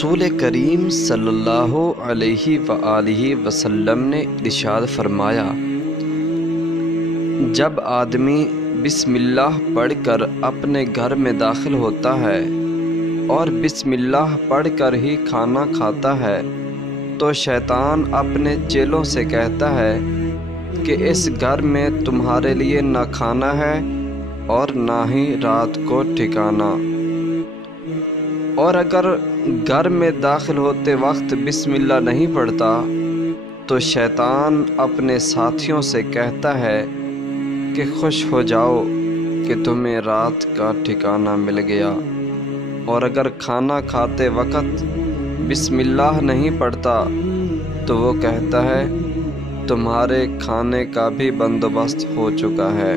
رسول کریم صلی اللہ علیہ وآلہ وسلم نے ارشاد فرمایا، جب آدمی بسم اللہ پڑھ کر اپنے گھر میں داخل ہوتا ہے اور بسم اللہ پڑھ کر ہی کھانا کھاتا ہے تو شیطان اپنے چیلوں سے کہتا ہے کہ اس گھر میں تمہارے لیے نہ کھانا ہے اور نہ ہی رات کو ٹھکانہ۔ اور اگر گھر میں داخل ہوتے وقت بسم اللہ نہیں پڑھتا تو شیطان اپنے ساتھیوں سے کہتا ہے کہ خوش ہو جاؤ کہ تمہیں رات کا ٹھکانہ مل گیا۔ اور اگر کھانا کھاتے وقت بسم اللہ نہیں پڑھتا تو وہ کہتا ہے تمہارے کھانے کا بھی بندوبست ہو چکا ہے۔